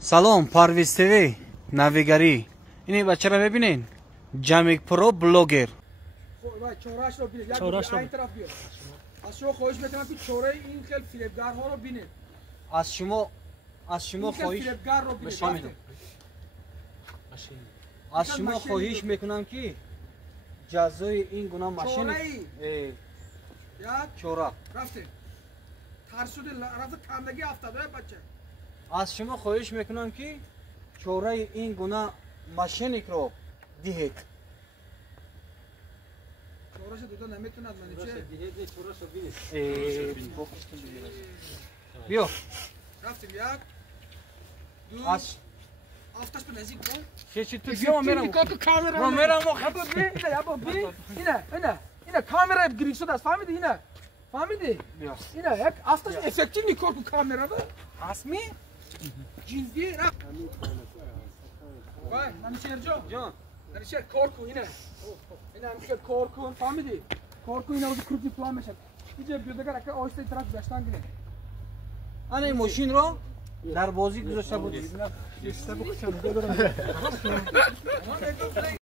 سلام پرویز تیوی نویگری. اینی بچه را ببینین. جامیک پرو بلوگر. چهاره‌اش رو ببینید. این طرف بیاد. از شما خواهش میکنم که چهره این خیلی فریبگرها رو ببینید. از شما خواهش از شما خواهش میکنم که جزای این گناه ماشین یک چهره رفته ترس شده رفته کندگی افتاده بچه. از شما خواهش میکنم که چهره این گناه ماشینی رو دهید. چهرهش دیگه نمیتوند من چه بیا رفتیم یک دو از آفتش به نزدیک کن. چه تو بیا میرم کامera میرم اینا کامera گریپ شده است فهمیدی اینا فهمیدی اینا یک آفتش افکتیو نیکو کو کامera با اسمی جنسی رفت وای من شرجو جان من شر کورکو اینا همش کورکو فهمیدی کورکو اینا رو کروپی پلان میشه اینجا بیودگار که آسته طرف داشتن گیره. انا این ماشین رو در بازی گذاشته بود.